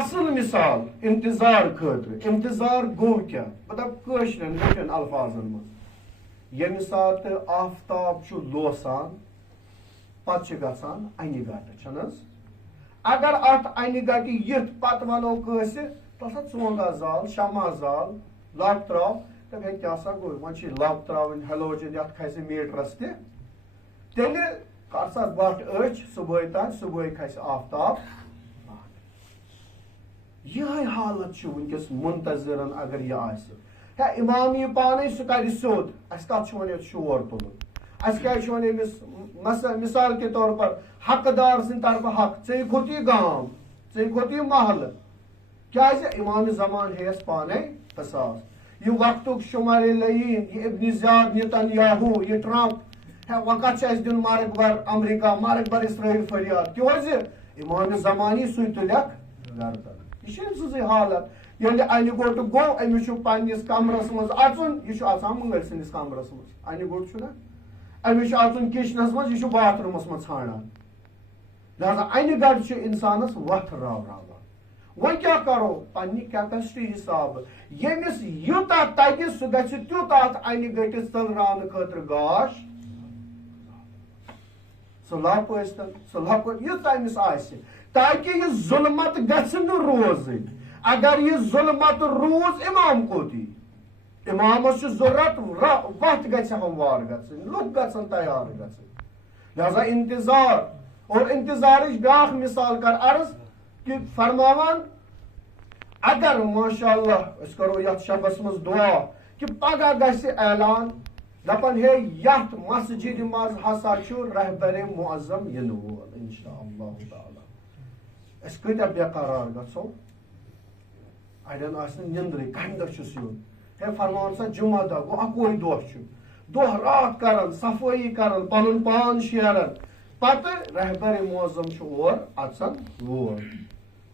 اصل مثال انتظار خاطر انتظار گو کیا مطلب کٲشرٮ۪ن رٕٹن الفاظن منٛز ییٚمہِ ساتہٕ آفتاب چھُ لوسان پتہٕ چھِ گژھان انہِ گٹہٕ چھُنہٕ حظ اگر اتھ انہِ گٹہِ یِتھ پتہٕ ونو کٲنٛسہِ تتھ ژونٛگا زال شمع زال لب تراو دپ ہے کیٛاہ سا گوٚو وۄنۍ چھِ لب تراوٕنۍ ہیلوجن یتھ کھسہِ میٖٹرس تہِ تیٚلہِ کر سا بٹھ أچھ صبحٲے تانۍ صبحٲے کھسہِ آفتاب یہے حالت چھُ وٕنکیٚس منتظرن اگر یہِ آسہِ ہے امام یہِ پانے سُہ کرِ سیوٚد اسہِ کتھ چھُ وۄنۍ ییٚتہِ شور تُلُن اسہِ کیٛازِ چھُ وۄنۍ أمِس مثال کے طور پر حقدار سٕنٛدِ طرفہٕ حق ژےٚ کھوٚت یہِ گام ژےٚ کھوٚت یہِ محلہٕ کیٛازِ امام زمان ہیٚیس پانے قصاص یہِ وقتُک شُمارِ لعین یہِ ابن زیاد نیتنیاہوٗ یہِ ٹرمپ ہے وۄنۍ کتھ چھُ اسہِ دیُن مرگ بر امریکہ مرگ بر اسرائیل فریاد کیٛازِ زِ امام زمانی سُے تُلٮ۪کھ گردن یہ چھِ أمۍ سٕنٛزٕے حالت ییٚلہِ انہِ گوٚٹ گوٚو أمِس چھُ پننِس کمرس منٛز اژُن یہِ چھُ اژان مٲلۍ سٕنٛدِس کمرس منٛز انہِ گوٚٹ چھُنہ أمِس چھُ اژُن کچنس منٛز یہِ چھُ باتھ روٗمس منٛز ژھانڈان لہذا انہِ گٹہٕ چھُ انسانس وتھ راوراوان وۄنۍ کیٛاہ کرو پننہِ کیپیسٹی حسابہٕ ییٚمِس یوٗتاہ تگہِ سُہ گژھِ تیوٗتاہ اتھ انہِ گٔٹِس ژٔلراونہٕ خٲطرٕ گاش سُہ لپ ٲسۍتن سُہ لۄکُٹ یوٗتاہ أمِس آسہِ تاکہِ یہِ ظُلمت گژھِ نہٕ روزٕنۍ اگر یہِ ظُلمت روٗز امام کوٚت یی امامس چھُ ضروٗرت وتھ گژھِ ہموار گژھٕنۍ لُکھ گژھن تیار گژھٕنۍ لہذا انتظار اور انتظارٕچ بیاکھ مثال کر عرض کہ فرماوان اگر ماشاء اللہ أسۍ کرو یتھ شبس منٛز دعا کہ پگاہ گژھِ اعلان دپن ہے یتھ مسجد منٛز ہسا چھُ رہبر معظم یِنہٕ وول انشاء اللہ تعالیٰ أسۍ کۭتیاہ بے قرار گژھو اڑٮ۪ن آسہِ نہٕ نِندرٕے کمہِ دۄہ چھُس یُن ہے فرماوان سا جمعہ دۄہ گوٚو اکوے دۄہ چھُ دۄہ رات کران صفٲیی کران پنُن پان شیران پتہٕ رہبر معظم چھُ اور اژان وول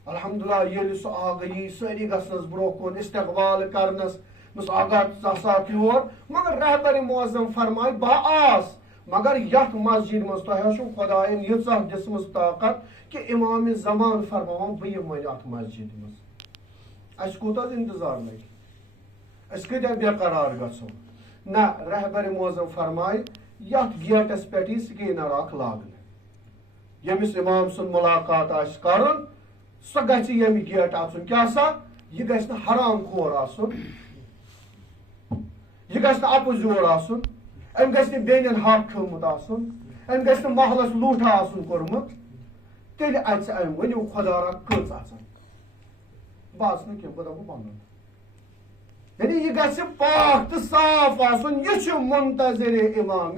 الحمدللہ ییٚلہِ سُہ آگہی سٲری گژھنس برونٛہہ کُن استقبال کرنس مس آگاہ ژٕ ساتھ یور مگر رہبر معظم فرماے بہٕ آس مگر یتھ مسجد منٛز تۄہہِ چھُو خۄداین ییٖژاہ دِژمٕژ طاقت کہ امام زمان فرماوان بہٕ یِمہٕ وۄنۍ اتھ مسجد منٛز اسہِ کوٗت حظ انتظار لگہِ أسۍ کۭتیاہ بے قرار گژھو نہ رہبر معظم فرماے یتھ گیٹس پٮ۪ٹھ یی سکیٖنر اکھ لاگنہٕ ییٚمِس امام سُنٛد مُلاقات آسہِ کرُن سُہ گژھِ ییٚمہِ گیٹ اژُن کیٛاہ سا یہِ گژھِ نہٕ حرام خور آسُن یہِ گژھِ نہٕ اپُز یور آسُن أمۍ گژھِ نہٕ بیٚنٮ۪ن حق کھیوٚمُت آسُن أمۍ گژھِ نہٕ محلس لوٗٹھا آسُن کوٚرمُت تیٚلہِ اژِ أمۍ ؤنِو خۄدا را کٔژ اژن بہٕ اژٕ نہٕ کینٛہہ بہٕ دپہٕ پنُن یعنی یہِ گژھِ پاک تہٕ صاف آسُن یہِ چھُ منتظر امام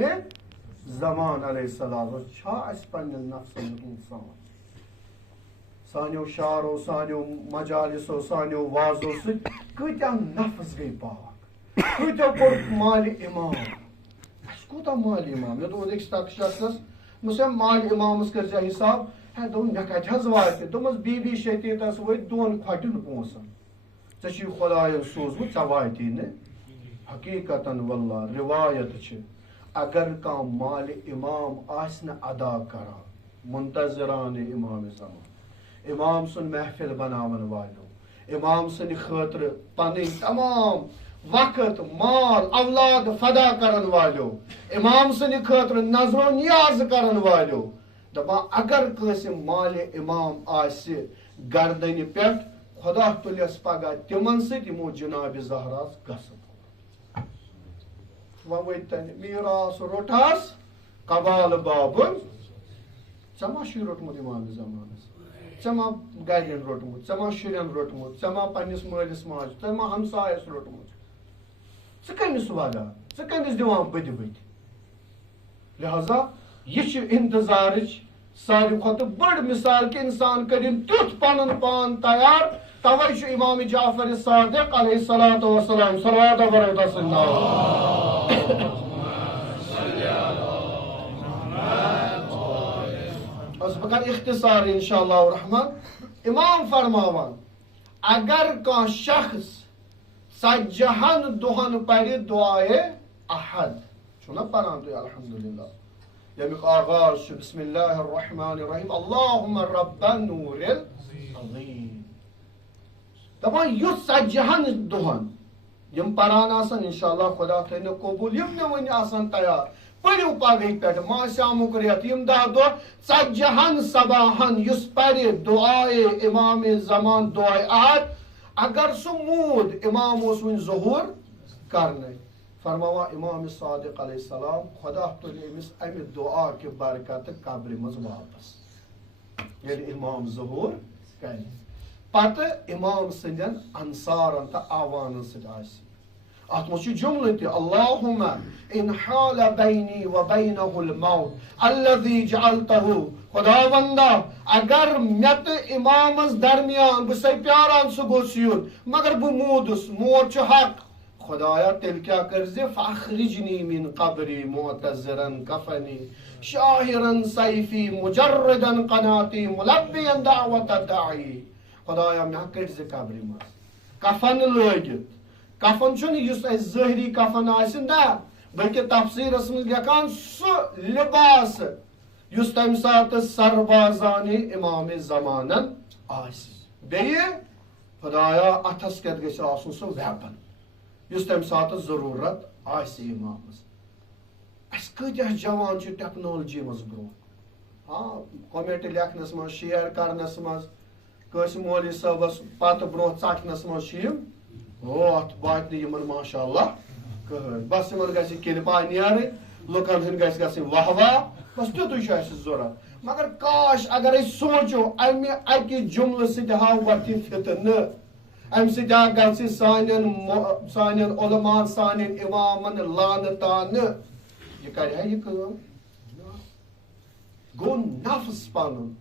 زمان علیہ السلام چھا اسہِ پننٮ۪ن نفسن انسان سانیو شعرو سانیو مجالسو سانیو وازو سۭتۍ کۭتیاہ نفس گٔے پاک کۭتیاہ کوٚر مالہِ امام اسہِ کوٗتاہ مالہِ امام مےٚ دوٚپ أکِس اکھ شخصس دوٚپمس ہے مالہِ امامس کٔرزِ حساب ہے دوٚپُن مےٚ کتہِ حظ واتہِ دوٚپمس بی بی شتیٖتس وٲتۍ 2 کھۄٹٮ۪ن پونٛسن ژےٚ چھُے خۄداین سوٗزمُت ژےٚ واتی نہٕ حقیٖقتن واللہ رِوایت چھِ اگر کانٛہہ مالہِ امام آسہِ نہٕ ادا کران منتظران امام زمان امام سُنٛد محفل بناون والیو امام سٕنٛدِ خٲطرٕ پنٕنۍ تمام وقت مال اولاد فدا کرن والیو امام سٕنٛدِ خٲطرٕ نظرو نیاز کرن والیو دپان اگر کٲنٛسہِ مالہِ امام آسہِ گردنہِ پٮ۪ٹھ خدا تُلٮ۪س پگاہ تِمن سۭتۍ یِمو جنابِ زہراس گژھن وۄنۍ ؤتۍ تنہِ میٖراث روٚٹہس قبال بابُن ژےٚ ما چھُے روٚٹمُت امام زمانس ژےٚ ما گرٮ۪ن روٚٹمُت ژےٚ ما شُرٮ۪ن روٚٹمُت ژےٚ ما پننِس مٲلِس ماجہِ ژےٚ ما ہمسایس روٚٹمُت ژٕ کٔمِس وَدان ژٕ کٔمِس دِوان بٕتھِ بٕتھِ لہذا یہِ چھِ انتظارٕچ ساروی کھۄتہٕ بٔڑ مثال کہِ انسان کٔرِن تیُتھ پنُن پان تیار توے چھُ امام جعفر صادق علیہ الصلوۃ والسلام صلوات و برکات بہٕ کرٕ اختصار انشاء اللہ الرحمن امام فرماوان اگر کانٛہہ شخص 40 دۄہن پرِ دعائے احد چھُنہ پران تُہۍ الحمدللہ ییٚمیُک آغاز چھُ بسم اللہ الرحمن الرحیم اللہم رب النور العظیم دپان یُتھ 40 دۄہن یم پران آسان انشاءاللہ خدا تھٲینو قبوٗل یم نہٕ وٕنہِ آسان تیار پٔرِو پگہٕکۍ پٮ۪ٹھ ماسیامُک رٮ۪تھ یم 10 دۄہ 40 صباحن یُس پرِ دعائے امام زمان دعائے احد اگر سُہ موٗد امام اوس وٕنہِ ظہوٗر کرنے فرماوان امام صادق علیہ السلام خدا تُلہِ أمِس امہِ دعا کہِ برکتہٕ قبرِ منٛز واپس ییٚلہِ امام ظہوٗر کرِ پتہٕ امام سٕنٛدٮ۪ن انصارن تہٕ آوانن سۭتۍ آسہِ اتھ منٛز چھُ جملہٕ تہِ اللہُمَ اِن حال بینی و بینہ الموت الذی جعلتہ خدا وندا اگر مےٚ تہٕ امامس درمیان بہٕ چھسے پیاران سُہ گوٚژھ یُن مگر بہٕ موٗدُس موت چھُ حق خدایا تیٚلہِ کیٛاہ کٔرۍ زِ فاخرجنی من قبری معتذرن کفنی شاہرن سیفی مجردن قناتی ملبین دعوت الداعی خدایا مےٚ کٔڑۍ زِ قبرِ منٛز کفن لٲگِتھ کفن چھُنہٕ یُس اَسہِ ظٲہری کفن آسہِ نہ بلکہِ تفسیٖرس منٛز لیکھان سُہ لباس یُس تمہِ ساتہٕ سربازانہِ امام زمانن آسہِ بیٚیہِ خدایا اتھس کٮ۪تھ گژھِ آسُن سُہ ویپن یُس تمہِ ساتہٕ ضروٗرت آسہِ امامس اَسہِ کۭتیاہ جوان چھِ ٹیکنالوجی منٛز برٛونٛہہ ہاں کومینٹ لیکھنس منٛز شیر کرنس منٛز کٲنٛسہِ مولوی صٲبس پتہٕ برٛونٛہہ ژٹنس منٛز چھِ یم اتھ واتہِ نہٕ یِمن ماشاء اللہ کٕہٕنۍ بس یِمن گژھِ کلپا نیرٕنۍ لُکن ہٕنٛدۍ گژھِ گژھٕنۍ واہ واہ بس تیُتُے چھُ اَسہِ ضروٗرت مگر کاش اگر أسۍ سونٛچو امہِ اکہِ جملہٕ سۭتۍ ہاو وتھِ فتنہٕ امہِ سۭتۍ گژھِ سانٮ۪ن علماء سانٮ۪ن امامن لانتانہٕ یہِ کرِ ہا یہِ کٲم گوٚو نفس پنُن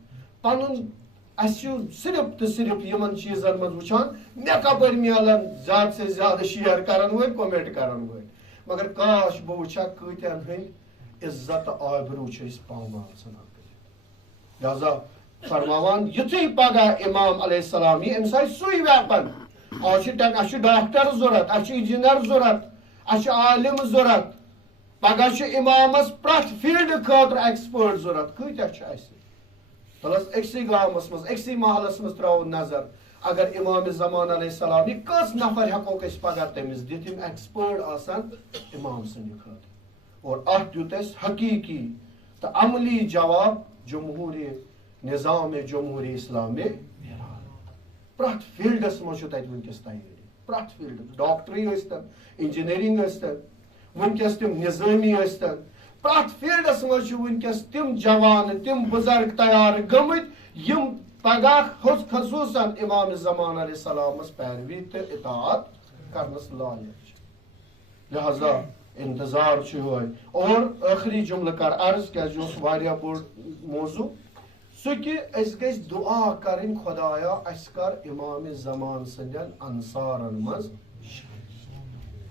اَسہِ چھُ صرف تہٕ صرف یِمن چیٖزن منٛز وٕچھان مےٚ کپٲرۍ میلن زیادٕ سے زیادٕ شیر کرن وٲلۍ کومینٹ کرن وٲلۍ مگر کاش بہٕ وٕچھ ہا کۭتیاہ ہٕنٛدۍ عزت تہٕ آبروٗ چھِ أسۍ پامال ژھٕنان کٔرِتھ لہذا فرماوان یُتھُے پگاہ امام علیہ السلام یی أمِس آسہِ سُے ویپن آز چھِ اَسہِ چھُ ڈاکٹر ضوٚرتھ اَسہِ چھُ انجیٖنر ضوٚرتھ اَسہِ چھُ عالِم ضوٚرتھ پگاہ چھُ امامس پرٛٮ۪تھ فیٖلڈٕ خٲطرٕ ایکسپٲرٹ ضوٚرتھ کۭتیاہ چھِ اَسہِ تل حظ أکسٕے گامس منٛز أکسٕے محلس منٛز ترٛاوو نظر اگر امام زمان علیہ السلام یہِ کٔژ نفر ہٮ۪کوکھ أسۍ پگاہ تٔمِس دِتھ یِم ایکسپٲرٹ آسن امام سٕنٛدِ خٲطرٕ اور اتھ دیُت اَسہِ حقیٖقی تہٕ عملی جواب جمہوٗری نظام جمہوٗری اسلامی پرٛٮ۪تھ فیٖلڈس منٛز چھُ تتہِ وٕنکیٚس تیٲری پرٛٮ۪تھ فیٖلڈس ڈاکٹری ٲسۍتن انجیٖنرنگ ٲسۍتن وٕنکیٚس تِم نظٲمی ٲسۍتن پرٛٮ۪تھ فیٖلڈس منٛز چھِ وٕنکیٚس تِم جوان تِم بُزرگ تیار گٔمٕتۍ یِم پگاہ خصوٗصن امام زمان علیہ السلامس پیروی تہٕ اطاعت کرنس لایق چھِ لہذا انتظار چھُ یِہوے اور ٲخری جملہٕ کر عرض کیازِ یہِ اوس واریاہ بوٚڑ موضوٗع سُہ کہِ أسۍ گٔژھۍ دُعا کرٕنۍ خۄدایا اَسہِ کر امام زمان سٕنٛدٮ۪ن انصارن منٛز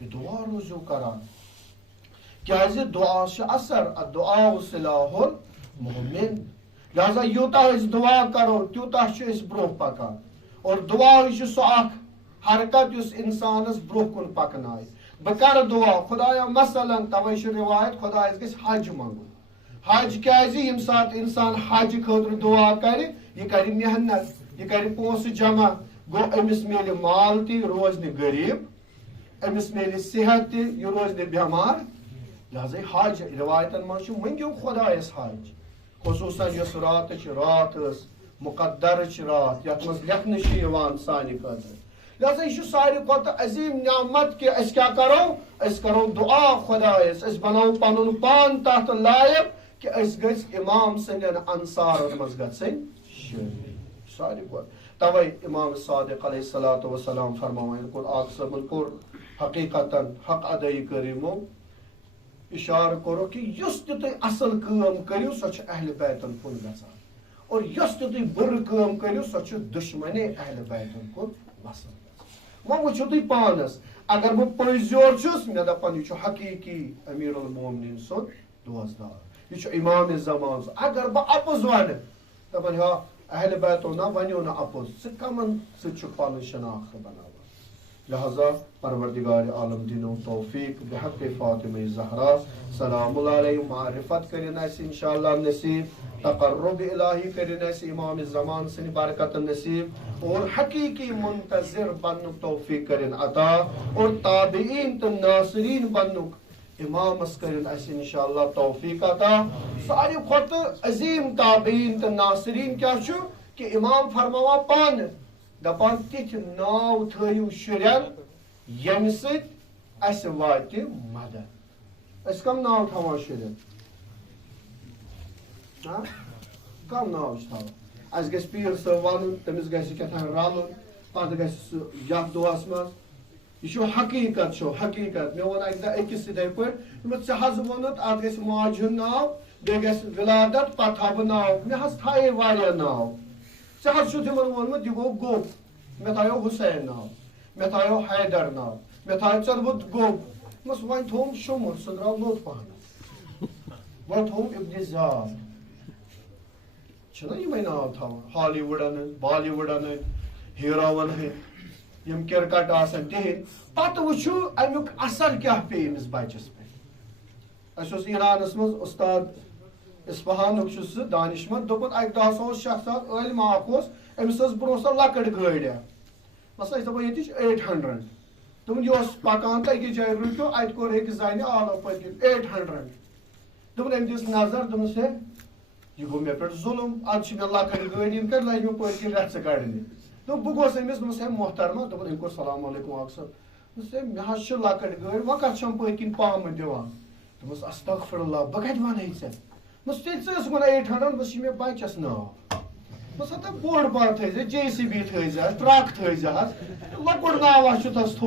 یہِ دُعا روٗزِو کران کیازِ دعا چھُ اثر دعا سلاح المؤمن لہذا یوٗتاہ أسۍ دعا کرو تیوٗتاہ چھِ أسۍ برٛونٛہہ پکان اور دعا چھُ سُہ اکھ حرکت یُس انسانس برٛونٛہہ کُن پکنایہِ بہٕ کرٕ دعا خۄدایا مثلاً توے چھُ رِوایت خۄدایس گژھِ حج منٛگُن حج کیازِ ییٚمہِ ساتہٕ انسان حج خٲطرٕ دعا کرِ یہِ کرِ محنت یہِ کرِ پونٛسہٕ جمع گوٚو أمِس میلہِ مال تہِ یہِ روزِ نہٕ غریٖب أمِس میلہِ صحت تہِ یہِ روزِ نہٕ بٮ۪مار لہذا حج رِوایتن منٛز چھُ منٛگِو خۄدایس حج خصوٗصن یۄس راتٕچ رات ٲس مُقدرٕچ رات یتھ منٛز لیکھنہٕ چھِ یِوان سانہِ خٲطرٕ لہذا یہِ چھُ ساروی کھۄتہٕ عظیٖم نعمت کہِ أسۍ کیٛاہ کرو أسۍ کرو دعا خۄدایس أسۍ بناوو پنُن پان تتھ لایق کہِ أسۍ گٔژھۍ امام سٕنٛدٮ۪ن انصارن منٛز گژھٕنۍ شٲمِل ساروی کھۄتہٕ توے امام صادق علیہ الصلوۃ والسلام فرماوان کوٚر آق صٲبن کوٚر حقیٖقتن حق ادٲیی کٔر یِمو اِشارٕ کوٚرُکھ کہِ یُس تہِ تُہۍ اصل کٲم کٔرِو سۄ چھِ اہلِ بیتن کُن گژھان اور یۄس تہِ تُہۍ بُرٕ کٲم کٔرِو سۄ چھِ دُشمنے اہلِ بیتن کُن وسان وۄنۍ وٕچھِو تُہۍ پانس اگر بہٕ پٔزۍ یور چھُس مےٚ دپان یہِ چھُ حقیٖقی امیٖر المومنیٖن سُنٛد دوستدار یہِ چھُ امام زمان اگر بہٕ اپُز ونہٕ دپان ہا اہلِ بیتو نہ ونیو نہٕ اپُز ژٕ کمن سۭتۍ چھُکھ پنٕنۍ شناخت بناوان لہذا پروردگار عالم دینو توفیق بحق فاطمہ زہرا سلام اللہ علیہ معرفت کرن اس انشاءاللہ نصیب، تقرب الہی کرن اس امام الزمان سن برکت نصیب، اور حقیقی منتظر بننک توفیق کرن عطا، اور تابعین تو ناصرین بننک امام اس کرن اس انشاءاللہ توفیق عطا۔ ساری کھوت عظیم تابعین تو ناصرین کیا چھو کہ امام فرماوا پان دپان تِتھ ناو تھٲیِو شُرٮ۪ن ییٚمہِ سۭتۍ اَسہِ واتہِ مدد۔ أسۍ کم ناو تھاوان شُرٮ۪ن؟ کم ناو چھِ تھاوان؟ اَسہِ گژھِ پیٖر صٲب وَنُن، تٔمِس گژھِ کیٛاہتام رَلُن، پتہٕ گژھِ سُہ یتھ دۄہس منٛز۔ یہِ چھُ حقیٖقت چھُ حقیٖقت۔ مےٚ ووٚن اَکہِ دۄہ أکِس یِتھَے پٲٹھۍ، دوٚپمَس ژےٚ حظ ووٚنُتھ اَتھ گژھِ ماجہِ ہُنٛد ناو بیٚیہِ گژھِ ولادت، پتہٕ تھاو بہٕ ناو۔ مےٚ حظ تھایے واریاہ ناو، ژےٚ حظ چھُتھ یِمن ووٚنمُت یہِ گوٚو گوٚب، مےٚ تھایو حسین ناو، مےٚ تھایو حیدر ناو، مےٚ تھایو ژےٚ دوٚپُتھ گوٚب۔ دوٚپمَس وۄنۍ تھووُم شُمُر، سُہ درٛاو لوٚت پہن، وۄنۍ تھووُم ابن زیاد۔ چھِنہ یِمے ناو تھاوان ہالی وُڈن ہٕنٛدۍ، بالی وُڈن ہٕنٛدۍ، ہیٖروون ہٕنٛدۍ، یِم کِرکٹ آسن تِہنٛدۍ۔ پتہٕ وٕچھو امیُک اثر کیٛاہ پیٚیہِ أمِس بچس پٮ۪ٹھ۔ اَسہِ اوس ایٖرانس منٛز اُستاد اصفہانُک چھُ سُہ دانشمند، دوٚپُن اَکہِ دۄہ ہسا اوس شخص عٲلِم اکھ اوس، أمِس ٲس برونٛہہ سۄ لۄکٕٹ گٲڑۍ اکھ، بس أسۍ دپو ییٚتہِ چھِ 800، دوٚپُن یہِ اوس پکان تہٕ أکِس جایہِ رُکیو، اَتہِ کوٚر أکِس زنہِ آلو پٔتۍ کِنۍ 800۔ دوٚپُن أمۍ دِژ نظر، دوٚپنس ہے یہِ گوٚو مےٚ پٮ۪ٹھ ظُلُم، اَدٕ چھِ مےٚ لۄکٕٹ گٲڑۍ یِنہٕ کٔرۍ لگہِ مےٚ پٔتۍ کِنۍ رٮ۪ژٕ کڑنہِ۔ دوٚپ بہٕ گوس أمِس، دوٚپمس ہے محترمہ، دوٚپُن أمۍ کوٚر سلام علیکُم اکثر، دوٚپمس ہے مےٚ حظ چھِ لۄکٕٹ گٲڑۍ، وۄنۍ کتھ چھَم پٔتۍ کِنۍ پامہٕ دِوان؟ دوٚپمس استغفر اللہ، بہٕ کتہِ ونے ژےٚ؟ دوٚپمس تیٚلہِ ژٕ ٲسٕکھ ونان 800، دوٚپمس یہِ چھُ مےٚ بچس ناو۔ دوٚپمس ہتا بوٚڑ بار تھٲیزِ، JCB تھٲیزِ حظ، ٹرک تھٲیزِ حظ، لۄکُٹ ناوا چھُ تس